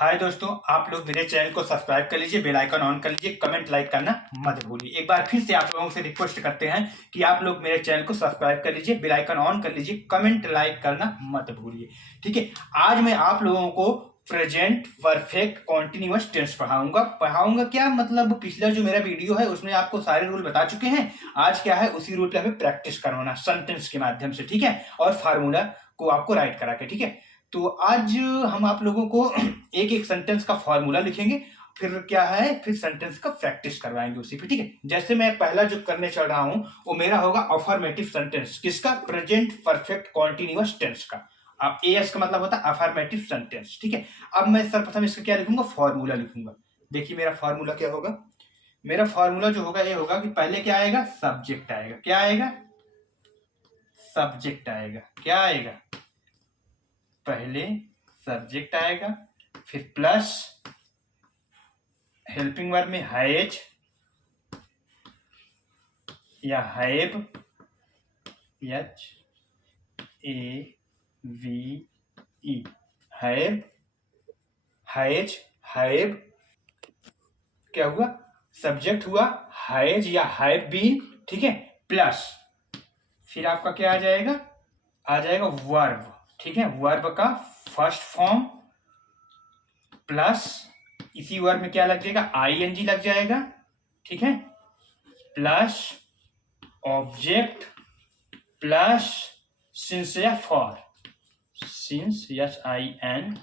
हाय दोस्तों, आप लोग मेरे चैनल को सब्सक्राइब कर लीजिए, बेल आइकन ऑन कर लीजिए, कमेंट लाइक करना मत भूलिए। एक बार फिर से आप लोगों से रिक्वेस्ट करते हैं कि आप लोग मेरे चैनल को सब्सक्राइब कर लीजिए, बेल आइकन ऑन कर लीजिए, कमेंट लाइक करना मत भूलिए। ठीक है, आज मैं आप लोगों को प्रेजेंट परफेक्ट कॉन्टिन्यूअस टेंस पढ़ाऊंगा क्या मतलब पिछला जो मेरा वीडियो है उसमें आपको सारे रूल बता चुके हैं। आज क्या है, उसी रूल पे हमें प्रैक्टिस करवाना सेंटेंस के माध्यम से, ठीक है, और फार्मूला को आपको राइट करा के। ठीक है, तो आज हम आप लोगों को एक एक सेंटेंस का फॉर्मूला लिखेंगे, फिर क्या है, फिर सेंटेंस का प्रैक्टिस करवाएंगे उसी पे। ठीक है, जैसे मैं पहला जो करने चल रहा हूं वो मेरा होगा अफर्मेटिव सेंटेंस। किसका? प्रेजेंट परफेक्ट कॉन्टिन्यूअस टेंस का। अब एएस का मतलब होता है अफर्मेटिव सेंटेंस। ठीक है, अब मैं सर्वप्रथम इसका क्या लिखूंगा, फॉर्मूला लिखूंगा। देखिए मेरा फॉर्मूला क्या होगा। मेरा फॉर्मूला जो होगा ये होगा कि पहले क्या आएगा, सब्जेक्ट आएगा। क्या आएगा? सब्जेक्ट आएगा। क्या आएगा? पहले सब्जेक्ट आएगा, फिर प्लस हेल्पिंग वर्ब में हैज या have, H A V E, have, has, have. क्या हुआ? सब्जेक्ट हुआ हैज या हैव बीन। ठीक है, प्लस फिर आपका क्या आ जाएगा, आ जाएगा वर्ब। ठीक है, वर्ब का फर्स्ट फॉर्म प्लस इसी वर्ब में क्या लग जाएगा, आईएनजी लग जाएगा। ठीक है, प्लस ऑब्जेक्ट प्लस सिंस या for, since S I N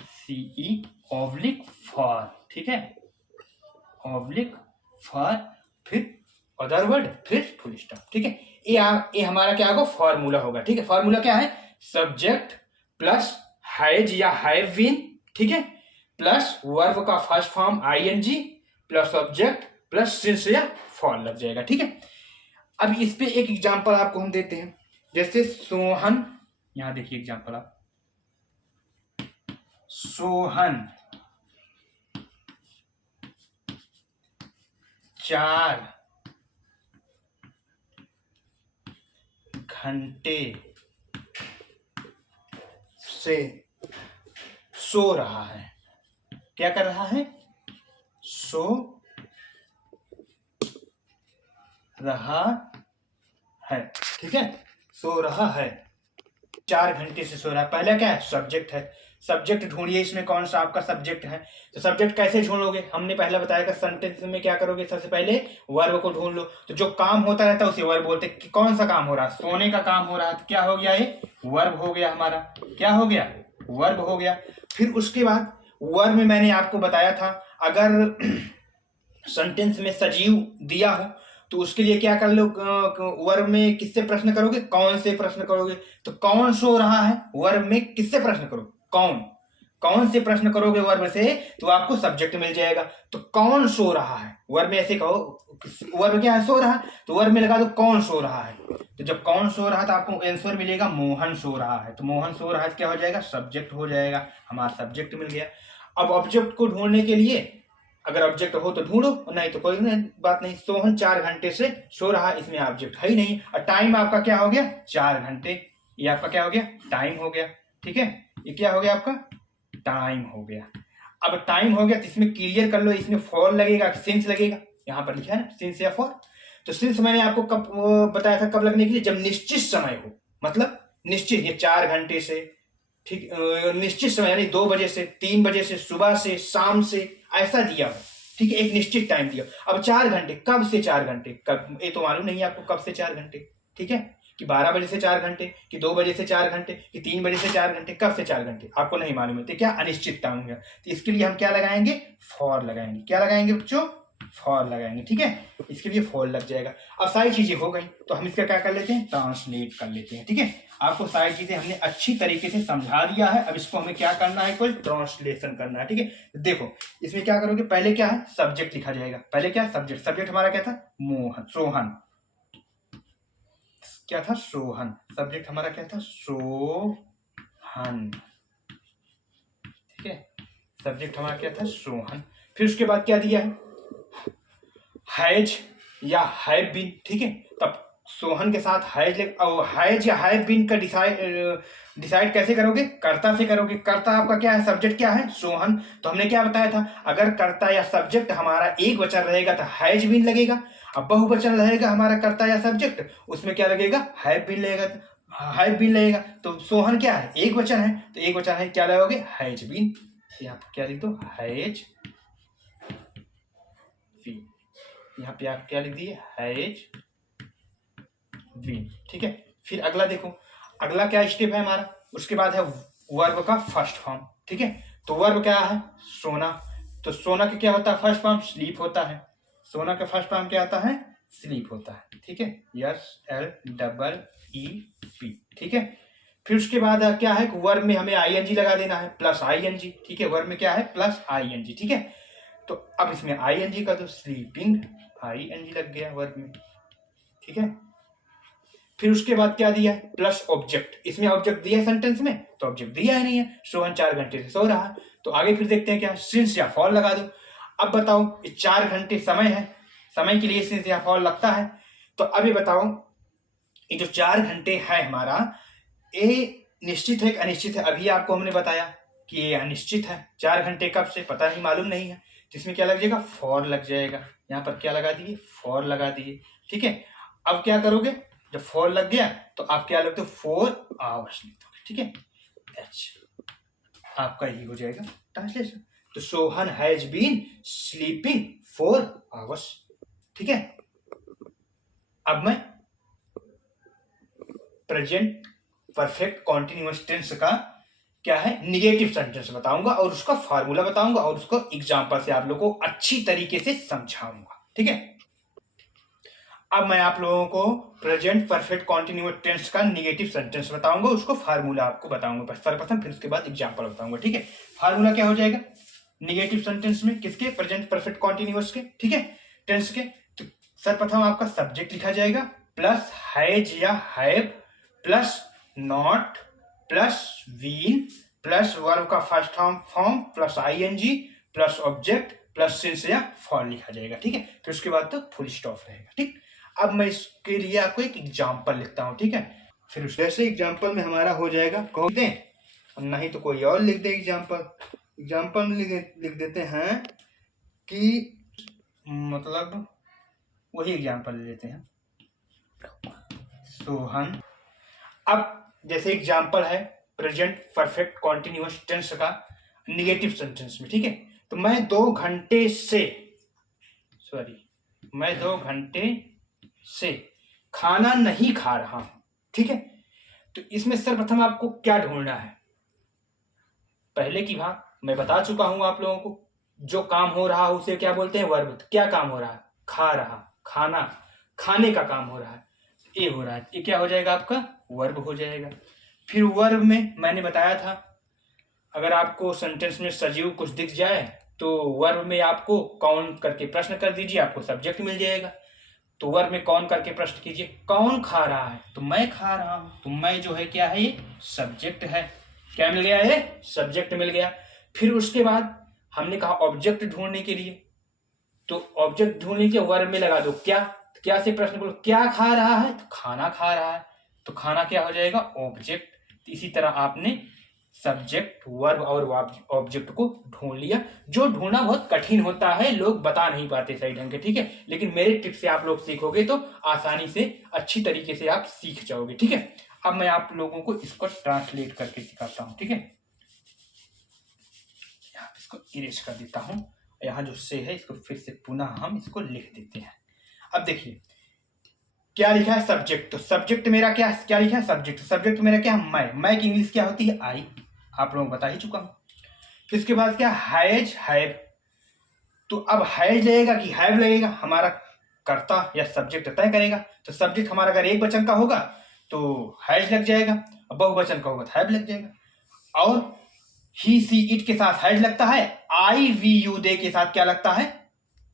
C E oblique for. ठीक है, ऑब्लिक फॉर, फिर अदर वर्ड, फिर फुल स्टॉप। ठीक है, ये हमारा क्या होगा, फॉर्मूला होगा। ठीक है, फॉर्मूला क्या है, सब्जेक्ट प्लस हैज या हैव बीन, ठीक है, प्लस वर्ब का first form ING plus object plus since या फॉर लग जाएगा। ठीक है, अब इस पे एक एग्जांपल आपको हम देते हैं। जैसे सोहन, यहां देखिए एग्जांपल आप, सोहन 4 घंटे से सो रहा है। क्या कर रहा है? सो रहा है। ठीक है, सो रहा है, 4 घंटे से सो रहा है। पहला क्या है, सब्जेक्ट है। सब्जेक्ट ढूंढिए, इसमें कौन सा आपका सब्जेक्ट है। तो सब्जेक्ट कैसे ढूंढोगे, हमने पहला बताया कि सेंटेंस में क्या करोगे, सबसे पहले वर्ब को ढूंढ लो। तो जो काम होता रहता है उसे वर्ब बोलते हैं। कि कौन सा काम हो रहा है, सोने का काम हो रहा है, तो क्या हो गया, ये वर्ब हो गया हमारा। क्या हो गया, वर्ब हो गया। फिर उसके बाद वर्ब में मैंने आपको बताया था, अगर सेंटेंस में सजीव दिया हो तो उसके लिए क्या कर लो, वर्ब में किससे प्रश्न करोगे, कौन से प्रश्न करोगे। तो कौन सो रहा है, वर्ब में किससे प्रश्न करो, कौन। कौन से प्रश्न करोगे वर्ब से तो आपको सब्जेक्ट मिल जाएगा। तो कौन सो रहा है, वर्ब में ऐसे कहो, वर्ब क्या है, सो रहा, तो वर्ब में लगा दो कौन सो रहा है। तो जब कौन सो रहा तो आपको आंसर मिलेगा मोहन सो रहा है। तो मोहन सो रहा है क्या हो जाएगा, सब्जेक्ट हो जाएगा, हमारा सब्जेक्ट मिल गया। अब ऑब्जेक्ट को ढूंढने के लिए, अगर ऑब्जेक्ट हो तो ढूंढो, नहीं तो कोई बात नहीं। सोहन 4 घंटे से सो रहा, इसमें ऑब्जेक्ट है ही नहीं। और टाइम आपका क्या हो गया, 4 घंटे, ये आपका क्या हो गया, टाइम हो गया। ठीक है, ये क्या हो गया, आपका टाइम हो गया। अब टाइम हो गया तो इसमें क्लियर कर लो, इसमें फॉर लगेगा कि सिंस लगेगा, यहां पर लिखा है ना सिंस या फॉर। तो सिंस मैंने आपको कब बताया था, कब लगने के लिए, जब निश्चित समय हो, मतलब निश्चित, ये 4 घंटे से, ठीक, निश्चित समय यानी 2 बजे से, 3 बजे से, सुबह से, शाम से, ऐसा दिया हो। ठीक है, एक निश्चित टाइम दिया। अब 4 घंटे, कब से 4 घंटे, कब, ये तो मालूम नहीं है आपको, कब से 4 घंटे। ठीक है, कि 12 बजे से 4 घंटे, कि 2 बजे से 4 घंटे, कि 3 बजे से 4 घंटे, कब से 4 घंटे आपको नहीं मालूम है। तो क्या अनिश्चित टाइम है, तो इसके लिए हम क्या लगाएंगे, फॉर लगाएंगे। क्या लगाएंगे बच्चों, फॉर लगाएंगे। ठीक है, इसके लिए फॉर लग जाएगा। अब सारी चीजें हो गई तो हम इसका क्या कर लेते हैं, ट्रांसलेट कर लेते हैं। ठीक है, आपको सारी चीजें हमने अच्छी तरीके से समझा दिया है। अब इसको हमें क्या करना है, कोई ट्रांसलेशन करना है। ठीक है, देखो इसमें क्या करोगे, पहले क्या है, सब्जेक्ट लिखा जाएगा। पहले क्या, सब्जेक्ट, सब्जेक्ट हमारा क्या था, मोहन, सोहन, क्या था, सोहन। सब्जेक्ट हमारा क्या था, सोहन। ठीक है, सब्जेक्ट हमारा क्या था, सोहन। फिर उसके बाद क्या दिया है, हैज या हैव बीन। ठीक है, तब सोहन के साथ हैज या हैव बीन का डिसाइड कैसे करोगे? कर्ता से करोगे। कर्ता आपका क्या है? सब्जेक्ट क्या है? सोहन। तो हमने क्या बताया था, अगर कर्ता या सब्जेक्ट हमारा एक वचन रहेगा तो हैज बीन लगेगा। अब बहुवचन रहेगा हमारा कर्ता या सब्जेक्ट, उसमें क्या लगेगा? हैव बीन लगेगा। हैव बीन लगेगा। तो सोहन क्या है? एक वचन है, तो एक वचन है, क्या लगोगे? Has been. यहाँ पे क्या लिख दो? Has been. यहाँ पे आप क्या लिख दिए? Has been. ठीक है। फिर अगला देखो, अगला क्या स्टेप है हमारा? उसके बाद है वर्ब का फर्स्ट फॉर्म। ठीक है। तो वर्ब क्या है? सोना। तो सोना का क्या होता है? फर्स्ट फॉर्म स्लीप होता है। सोना का फर्स्ट फॉर्म क्या आता है? स्लीप होता है। ठीक है। SLEEP। ठीक है। फिर उसके बाद क्या है? वर्ब में हमें ING लगा देना है, प्लस ING। ठीक है। वर्ब में क्या है? Plus ING। ठीक है। तो अब इसमें ING का तो स्लीपिंग ING लग गया वर्ब में। ठीक है। फिर उसके बाद क्या दिया है? Plus object. इसमें ऑब्जेक्ट दिया है सेंटेंस में, तो ऑब्जेक्ट दिया ही नहीं है। सोहन 4 घंटे से सो रहा है। तो आगे फिर देखते हैं क्या, सिंस या फॉर लगा दो। अब बताओ, 4 घंटे समय है, समय के लिए सिंस या फॉर लगता है। तो अभी बताओ, ये जो 4 घंटे है हमारा, ये निश्चित है कि अनिश्चित है? अभी आपको हमने बताया कि ये अनिश्चित है। 4 घंटे कब से पता नहीं, मालूम नहीं है। तो इसमें क्या लग जाएगा? फॉर लग जाएगा। यहाँ पर क्या लगा दिए? फॉर लगा दिए। ठीक है। अब क्या करोगे? जब फॉर लग गया तो आप क्या लिखते हो? 4 आवर्स लिख दोगे। ठीक है। आपका यही हो जाएगा ट्रांसलेशन। तो Sohan has been sleeping 4 hours. ठीक है। अब मैं प्रेजेंट परफेक्ट कॉन्टिन्यूअस टेंस का क्या है, निगेटिव सेंटेंस बताऊंगा और उसका फार्मूला बताऊंगा और उसको एग्जांपल से आप लोगों को अच्छी तरीके से समझाऊंगा। ठीक है। अब मैं आप लोगों को प्रेजेंट परफेक्ट कॉन्टिन्यूअस टेंस का निगेटिव सेंटेंस बताऊंगा, उसको फार्मूला आपको बताऊंगा सर्वप्रथम, फिर उसके बाद एग्जांपल बताऊंगा। ठीक है। फार्मूला क्या हो जाएगा निगेटिव सेंटेंस में? किसके? प्रेजेंट परफेक्ट कॉन्टिन्यूअस के। ठीक है। टेंस के। तो सर्वप्रथम आपका सब्जेक्ट लिखा जाएगा, प्लस हैज या have, plus not, plus been, plus verb का first form, plus ING, plus object, plus since या फॉर लिखा जाएगा। ठीक है। फिर उसके बाद तो फुल स्टॉप रहेगा। ठीक। अब मैं इसके लिए आपको एक एग्जांपल लिखता हूं। ठीक है। फिर जैसे एग्जांपल में हमारा हो जाएगा, कह दें, नहीं तो कोई और लिख दे एग्जांपल। एग्जांपल में लिख देते हैं कि मतलब वही एग्जांपल ले लेते हैं, सोहन। अब जैसे एग्जांपल है प्रेजेंट परफेक्ट कॉन्टिन्यूअस टेंस का निगेटिव सेंटेंस में। ठीक है। तो मैं 2 घंटे से खाना नहीं खा रहा हूं। ठीक है। तो इसमें सर्वप्रथम आपको क्या ढूंढना है? पहले की बात मैं बता चुका हूं आप लोगों को, जो काम हो रहा है उसे क्या बोलते हैं? वर्ब। क्या काम हो रहा है? खा रहा, खाना, खाने का काम हो रहा है, ये हो रहा है, ये क्या हो जाएगा? आपका वर्ब हो जाएगा। फिर वर्ब में मैंने बताया था, अगर आपको सेंटेंस में सजीव कुछ दिख जाए तो वर्ब में आपको कौन करके प्रश्न कर दीजिए, आपको सब्जेक्ट मिल जाएगा। तो वर्ब में कौन करके प्रश्न कीजिए, कौन खा रहा है? तो मैं खा रहा हूं। तो मैं जो है क्या है? ये सब्जेक्ट है। क्या मिल गया? ये सब्जेक्ट मिल गया। फिर उसके बाद हमने कहा ऑब्जेक्ट ढूंढने के लिए, तो ऑब्जेक्ट ढूंढने के वर्ब में लगा दो क्या। क्या से प्रश्न करो, क्या खा रहा है? तो खाना खा रहा है। तो खाना क्या हो जाएगा? ऑब्जेक्ट। इसी तरह आपने सब्जेक्ट, वर्ब और ऑब्जेक्ट को ढूंढ लिया। जो ढूंढना बहुत कठिन होता है, लोग बता नहीं पाते सही ढंग के। ठीक है। लेकिन मेरे टिप से आप लोग सीखोगे तो आसानी से अच्छी तरीके से आप सीख जाओगे। ठीक है। अब मैं आप लोगों को इसको ट्रांसलेट करके सिखाता हूं। ठीक है। यहाँ इसको इरेज कर देता हूं। यहाँ जो से है इसको फिर से पुनः हम इसको लिख देते हैं। अब देखिए क्या लिखा है? सब्जेक्ट। तो सब्जेक्ट मेरा क्या लिखा है? सब्जेक्ट मेरा क्या है? मैं की इंग्लिश क्या होती है? आई। आप लोगों को बता ही चुका हूं। इसके बाद क्या? Has, have. तो अब हैज लगेगा कि हैव लगेगा, हमारा कर्ता या सब्जेक्ट तय करेगा। तो सब्जेक्ट हमारा अगर एक वचन का होगा तो हैज लग जाएगा, बहुवचन का होगा तो हैव लग जाएगा। और ही, सी, इट के साथ हैज लगता है, आई, वी, यू, दे के साथ क्या लगता है?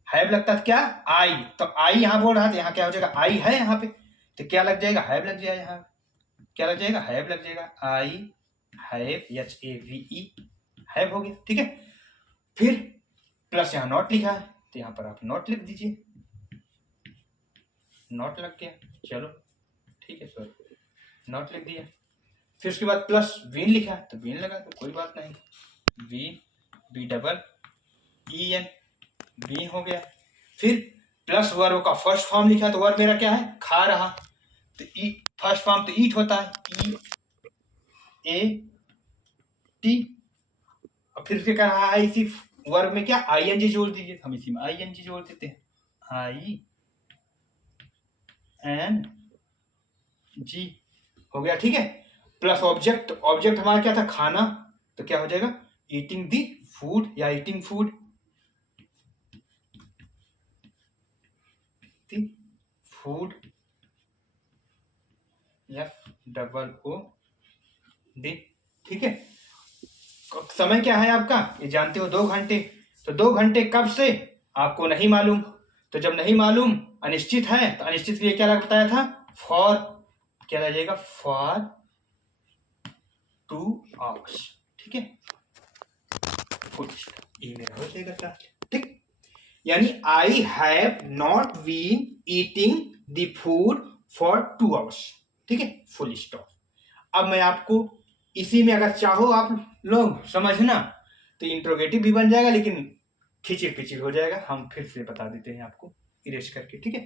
हैव लगता है। क्या? आई। तो आई यहां बोल रहा है तो यहाँ क्या हो जाएगा? आई है यहाँ पे, तो क्या लग जाएगा? हैव लग जाएगा। यहाँ क्या लग जाएगा? हैव लग जाएगा। आई हैव, HAVE, हैव हो गया। ठीक है। फिर प्लस यहाँ नॉट लिखा है तो यहाँ पर आप नॉट लिख दीजिए, नॉट लग गया। चलो ठीक है, सॉरी नॉट लिख दिया। फिर उसके बाद प्लस वीन लिखा तो वीन लगा तो कोई बात नहीं, been B double E N been हो गया। फिर प्लस वर्ब का फर्स्ट फॉर्म लिखा तो वर्ब मेरा क्या है, खा रहा, तो ई फर्स्ट फॉर्म तो ईट होता है, ई ए टी। और फिर उसके कहा है इसी वर्ब में क्या आई एन जी जोड़ दीजिए, हम इसी में आई एन जी जोड़ देते हैं, आई एन जी हो गया। ठीक है, प्लस ऑब्जेक्ट, ऑब्जेक्ट हमारा क्या था, खाना, तो क्या हो जाएगा ईटिंग दी फूड या eating food, food F double O D. ठीक है, समय क्या है आपका, ये जानते हो 2 घंटे, तो 2 घंटे कब से आपको नहीं मालूम, तो जब नहीं मालूम अनिश्चित है तो अनिश्चित के लिए क्या बताया था, फॉर, क्या लग जाएगा फॉर 2 आवर्स। ठीक है, फुल ये मेरा हो जाएगा। ठीक, यानी I have not been eating the food for 2 hours. ठीक है, फुल स्टॉप। अब मैं आपको इसी में अगर चाहो आप लोग समझना तो इंट्रोगेटिव भी बन जाएगा, लेकिन खिचिर पिचिर हो जाएगा, हम फिर से बता देते हैं आपको इरेज करके। ठीक है,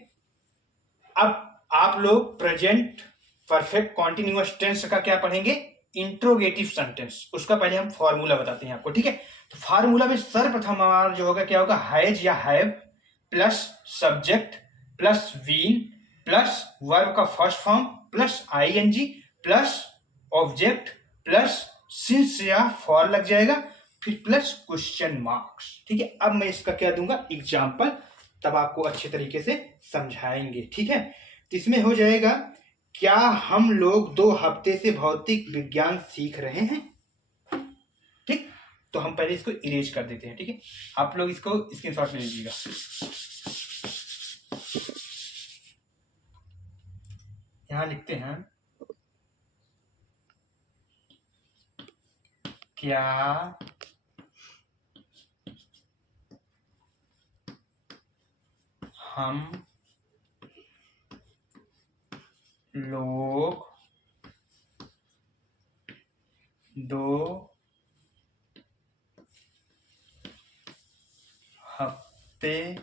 अब आप लोग प्रेजेंट परफेक्ट कॉन्टिन्यूअस टेंस का क्या पढ़ेंगे, इंट्रोगेटिव सेंटेंस, उसका पहले हम फॉर्मूला बताते हैं आपको। ठीक है, तो फार्मूला में सर्वप्रथम हमारा जो होगा क्या होगा, हैज या have plus subject plus been plus verb का first form plus ING plus object plus since या फॉर लग जाएगा, फिर प्लस क्वेश्चन मार्क्स। ठीक है, अब मैं इसका क्या दूंगा एग्जाम्पल, तब आपको अच्छे तरीके से समझाएंगे। ठीक है, तो इसमें हो जाएगा, क्या हम लोग 2 हफ्ते से भौतिक विज्ञान सीख रहे हैं। ठीक, तो हम पहले इसको इरेज कर देते हैं। ठीक है, आप लोग इसको स्क्रीनशॉट ले लीजिएगा। यहां लिखते हैं, क्या हम लोग 2 हफ्ते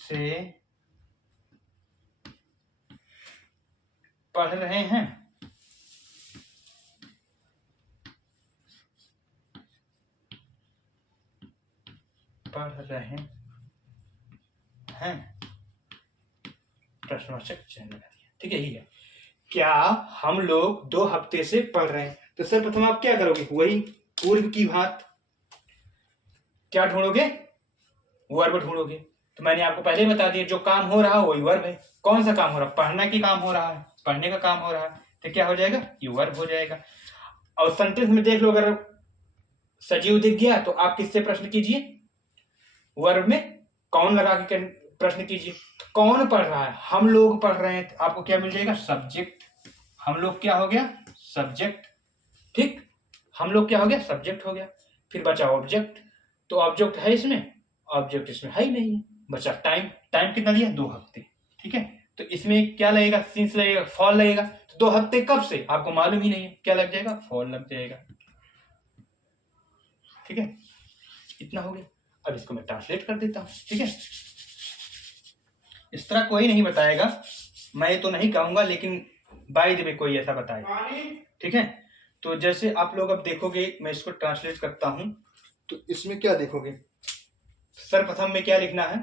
से पढ़ रहे हैं। पढ़ रहे हैं, प्रश्नवाचक चिन्ह लगा दिया। ठीक है, यही है, क्या हम लोग 2 हफ्ते से पढ़ रहे हैं। तो सर्वप्रथम आप क्या करोगे, वही पूर्व की बात, क्या ढूंढोगे, वर्ब ढूंढोगे। तो मैंने आपको पहले बता दिया, जो काम हो रहा है वही वर्ब है। कौन सा काम हो रहा है, पढ़ना की काम हो रहा है, पढ़ने का काम हो रहा है, तो क्या हो जाएगा, ये वर्ब हो जाएगा। और सेंटेंस में देख लो, अगर सजीव दिख गया तो आप किससे प्रश्न कीजिए, वर्ब में कौन लगा के प्रश्न कीजिए। तो कौन पढ़ रहा है, हम लोग पढ़ रहे हैं, तो आपको क्या मिल जाएगा, सब्जेक्ट। हम लोग क्या हो गया, सब्जेक्ट। ठीक, हम लोग क्या हो गया, सब्जेक्ट हो गया। फिर बचा ऑब्जेक्ट, तो ऑब्जेक्ट है इसमें, ऑब्जेक्ट इसमें है ही नहीं है, बचा टाइम। टाइम कितना दिया, 2 हफ्ते। ठीक है, तो इसमें क्या लगेगा, सिंस लगेगा, फॉल लगेगा। तो 2 हफ्ते कब से आपको मालूम ही नहीं है, क्या लग जाएगा, फॉल लग जाएगा। ठीक है, इतना हो गया। अब इसको मैं ट्रांसलेट कर देता हूं। ठीक है, इस तरह कोई नहीं बताएगा, मैं तो नहीं कहूंगा, लेकिन बाय द वे कोई ऐसा बताएगा। ठीक है, तो जैसे आप लोग अब देखोगे, मैं इसको ट्रांसलेट करता हूं, तो इसमें क्या देखोगे, सर्वप्रथम में क्या लिखना है,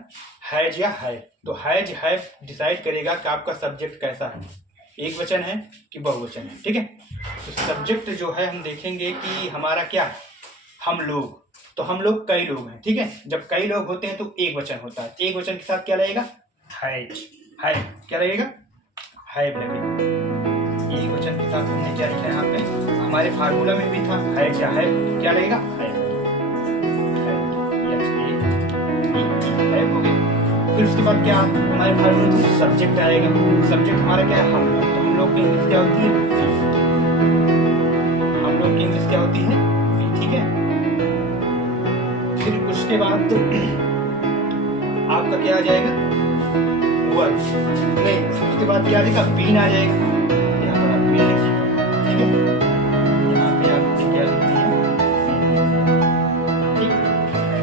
हैज या है। तो हैज हैव डिसाइड करेगा कि आपका सब्जेक्ट कैसा है, एक वचन है कि बहुवचन है। ठीक है, तो सब्जेक्ट जो है हम देखेंगे कि हमारा क्या है, हम लोग। तो हम लोग कई लोग हैं। ठीक है, जब कई लोग होते हैं तो एक वचन होता है, एक वचन के साथ क्या लगेगा, हैज, है, क्या लगेगा, हैव लगेगा। एक वचन के साथ हमने क्या लिखा है यहाँ पे, हमारे फार्मूला में भी था, हैज या हैव, क्या लगेगा, हैव हो गया। फिर उसके बाद क्या हमारे फार्मूला में सब्जेक्ट आएगा, सब्जेक्ट हमारा क्या है, हम लोग। तो हम लोग की इंग्लिश क्या होती है, हम लोग की इंग्लिश क्या होती है, ठीक है। फिर उसके बाद आपका क्या आ जाएगा, वर्ब नहीं, उसके बाद क्या आएगा, बीन आ जाएगा। यहाँ पर आप बीन लिखिए, ठीक है, यहाँ पे आप क्या लिख दिया, ठीक,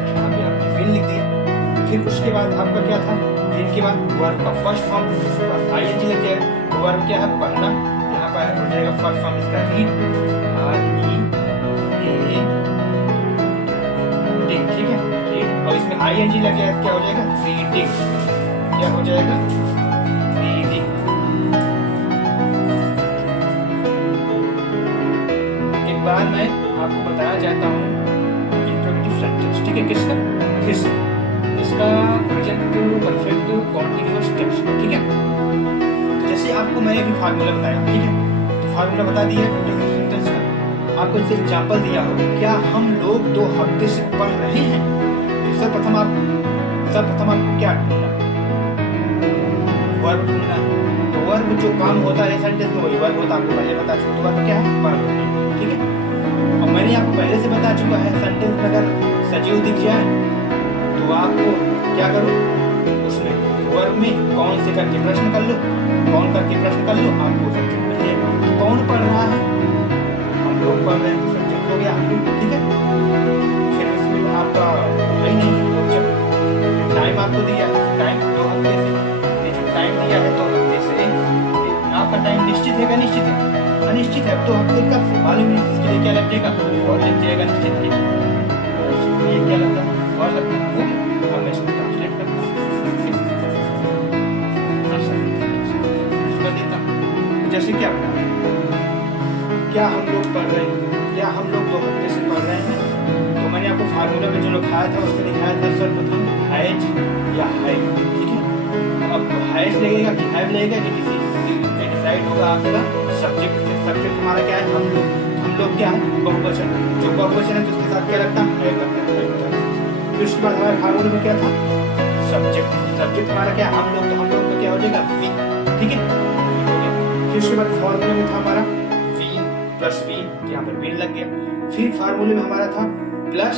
यहाँ पे आपने बीन लिख दिया। फिर उसके बाद आपका क्या था, बीन के बाद वर्ब का फर्स्ट फॉर्म, उसके बाद आईएनजी लग जाएगा। वर्ब क्या है, पढ़ना, यहाँ पर हो जाएगा फर्स्ट फॉर्म इसका रीड, ठीक है, और इसमें आईएनजी लग जाएगा, क्या हो जाएगा, रीडिंग, क्या हो जाएगा, रीडिंग। एक बार मैं आपको बताना चाहता हूँ इंट्रोगेटिव सेंटेंस, ठीक है, किसका, फिर से इसका प्रेजेंट परफेक्ट कॉन्टिन्यूअस टेंस, ठीक है। तो जैसे आपको मैंने भी फार्मूला बताया, ठीक है, तो फार्मूला बता दिया सेंटेंस का, आपको जैसे एग्जाम्पल दिया हो, क्या हम लोग 2 हफ्ते से पढ़ रहे हैं, तो सर्वप्रथम आपको क्या ढूंढना, वर्ब ढूंढना है। तो वर्ब जो काम होता है सेंटेंस में वही वर्ब होता है, आपको पहले बता चुका, तो वर्ब क्या है, पढ़ रहे हैं, ठीक है। और मैंने आपको पहले से बता चुका है, सेंटेंस में अगर सजीव दिख जाए तो आपको क्या करो, उसमें वर्ब में कौन से करके प्रश्न कर लो, कौन करके प्रश्न कर लो, आपको सब्जेक्ट मिल जाएगा। कौन पढ़ रहा है, हम लोग पढ़ रहे हैं, तो सब्जेक्ट हो गया हम लोग, ठीक है। फिर इसमें आपका वही नहीं, टाइम आपको दिया है, टाइम 2 हफ्ते से, ये जो टाइम दिया है 2 हफ्ते से, आपका टाइम निश्चित है, निश्चित है, अनिश्चित है, 2 हफ्ते कब से मालूम नहीं, इसके लिए क्या लग जाएगा, और लग जाएगा, निश्चित है, ये क्या लगता है, और लगता है, वो अब मैं इसको ट्रांसलेट करता हूँ, जैसे क्या हम लोग पढ़ रहे हैं, क्या हम लोग 2 हफ्ते से पढ़ रहे हैं, तो मैंने आपको फार्मूला में जो लिखाया था उसमें लिखाया था सर्वप्रथम हैज या हैव, ठीक है। अब हैज लगेगा कि हैव लगेगा, कि किसी डिसाइड होगा आपका सब्जेक्ट से। सब्जेक्ट हमारा क्या है, हम लोग क्या है, बहुवचन, जो बहुवचन है तो उसके साथ क्या लगता है, हैव लगता है। फिर उसके बाद हमारे फार्मूले में क्या था, सब्जेक्ट हमारा क्या है, हम लोग, तो हम लोग में क्या हो जाएगा, वी, ठीक है। फिर उसके बाद फार्मूले में था हमारा वी प्लस वी, यहाँ पर बीन लग गया। फिर फार्मूले में हमारा था प्लस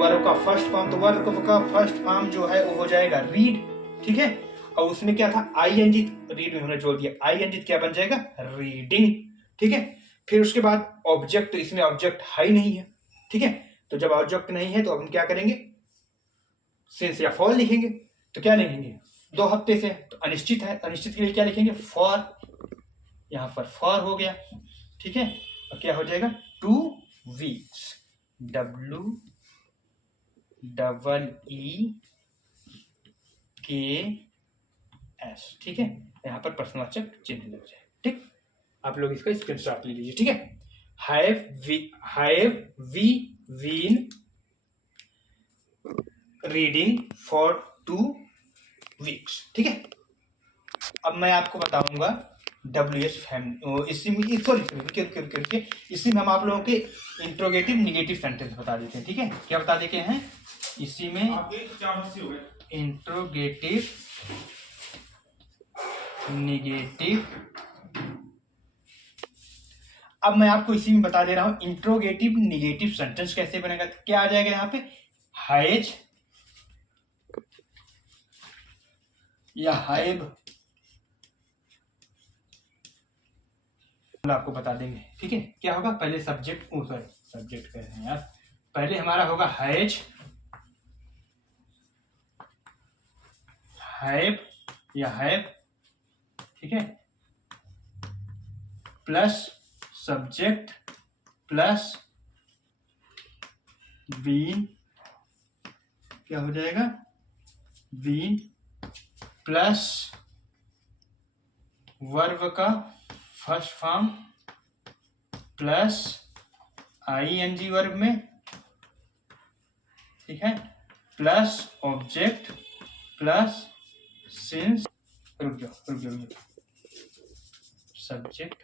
वर्ब का फर्स्ट फॉर्म, तो वर्ब का फर्स्ट फॉर्म जो है वो हो जाएगा रीड, ठीक है। और उसमें क्या था, आईएनजी, रीड में हमने जोड़ दिया, आईएनजी क्या बन जाएगा, रीडिंग, ठीक है। फिर उसके बाद ऑब्जेक्ट, तो इसमें ऑब्जेक्ट है ही नहीं है, ठीक है। तो जब ऑब्जेक्ट नहीं है तो अब हम क्या करेंगे, सिंस या फॉर लिखेंगे। तो क्या लिखेंगे, 2 हफ्ते से, तो अनिश्चित है, अनिश्चित के लिए क्या लिखेंगे, फॉर, यहाँ पर फॉर हो गया, ठीक है। और क्या हो जाएगा, 2 वीक्स, WEEKS, ठीक है। यहाँ पर प्रश्नवाचक चिन्ह लग जाए, ठीक। आप लोग इसका स्क्रीनशॉट ले लीजिए, ठीक है। Have we been reading for 2 weeks, ठीक है। अब मैं आपको बताऊंगा WH फैमिली, इसी में इसी में हम आप लोगों के इंट्रोगेटिव निगेटिव सेंटेंस बता देते हैं, ठीक है। क्या बता देते हैं इसी में, इंट्रोगेटिव निगेटिव। अब मैं आपको इसी में बता दे रहा हूं इंट्रोगेटिव निगेटिव सेंटेंस कैसे बनेगा। तो क्या आ जाएगा यहाँ पे, हैज या हैव, आपको बता देंगे, ठीक है। क्या होगा, पहले सब्जेक्ट कह रहे हैं यार, पहले हमारा होगा हैज, हैव या हैव, ठीक है, प्लस सब्जेक्ट प्लस बीन, क्या हो जाएगा, बीन प्लस वर्ब का first form plus ING verb में, ठीक है, प्लस ऑब्जेक्ट प्लस सिंस, रुक जाओ सब्जेक्ट।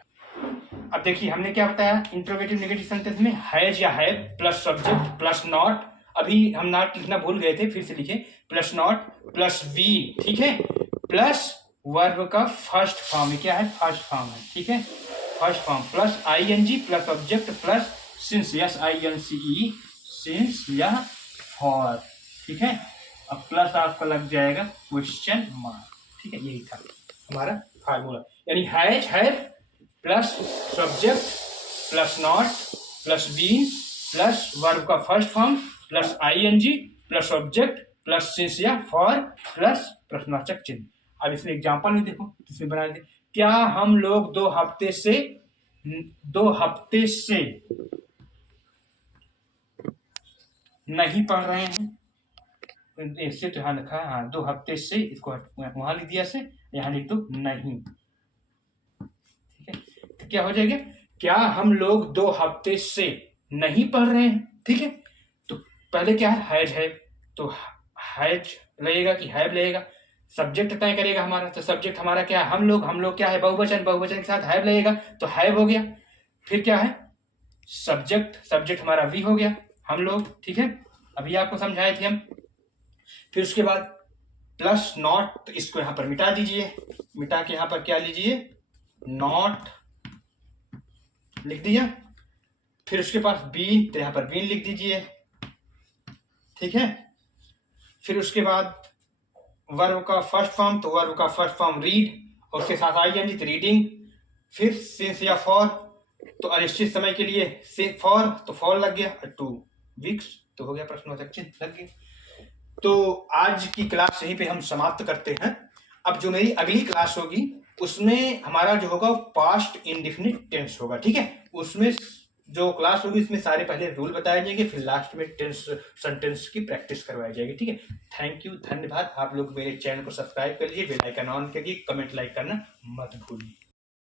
अब देखिए हमने क्या बताया इंट्रोगेटिव नेगेटिव सेंटेंस में, हैज या have plus subject plus not, अभी हम नॉट लिखना भूल गए थे, फिर से लिखे, प्लस नॉट प्लस वी, ठीक है, प्लस वर्ब का फर्स्ट फॉर्म, क्या है, फर्स्ट फॉर्म है, ठीक है, first form plus ING plus object plus since, yes INCE, since या फॉर, ठीक है। अब प्लस आपका लग जाएगा क्वेश्चन मार्क, ठीक है, यही था हमारा फार्मूला। यानी has have plus subject plus not plus been plus verb का first form plus ING plus object plus since या फॉर प्लस प्रश्नवाचक चिन्ह। अब इसमें एग्जांपल में देखो, इसमें बना दे, क्या हम लोग 2 हफ्ते से नहीं पढ़ रहे हैं, इससे तो यहाँ लिखा है, हाँ 2 हफ्ते से, इसको वहां लिख दिया से, यहाँ लिख दो नहीं। ठीक है, तो क्या हो जाएगा, क्या हम लोग 2 हफ्ते से नहीं पढ़ रहे हैं। ठीक है, तो पहले क्या है, हैज है, तो हैज लगेगा कि हैव लगेगा, सब्जेक्ट तय करेगा हमारा, तो सब्जेक्ट हमारा क्या है, हम लोग क्या है, बहुवचन के साथ हैव लगेगा, तो हैव हो गया। फिर क्या है, सब्जेक्ट हमारा वी हो गया, हम लोग। ठीक है, अभी आपको समझाए थे हम। फिर उसके बाद प्लस नॉट, तो इसको यहां पर मिटा दीजिए, मिटा के यहां पर क्या लीजिए, नॉट लिख दिया। फिर उसके पास बीन, तो यहां पर बीन लिख दीजिए। ठीक है, फिर उसके बाद वर्ब का फर्स्ट फॉर्म, तो वर्ब का फर्स्ट फॉर्म रीड, और उसके साथ आईएनजी तो रीडिंग। फिर सिंस या फॉर, तो अनिश्चित समय के लिए फॉर, तो फॉर लग गया, 2 वीक्स, तो हो गया प्रश्नवाचक चिन्ह लग गया। तो आज की क्लास यहीं पे हम समाप्त करते हैं। अब जो मेरी अगली क्लास होगी उसमें हमारा जो होगा पास्ट इंडेफिनिट टेंस होगा। ठीक है, उसमें जो क्लास होगी उसमें सारे पहले रूल बताए जाएंगे, फिर लास्ट में टेंस सेंटेंस की प्रैक्टिस करवाई जाएगी। ठीक है, थैंक यू, धन्यवाद। आप लोग मेरे चैनल को सब्सक्राइब कर लीजिए, बेल आइकन ऑन करिए, कमेंट लाइक करना मत भूलिए।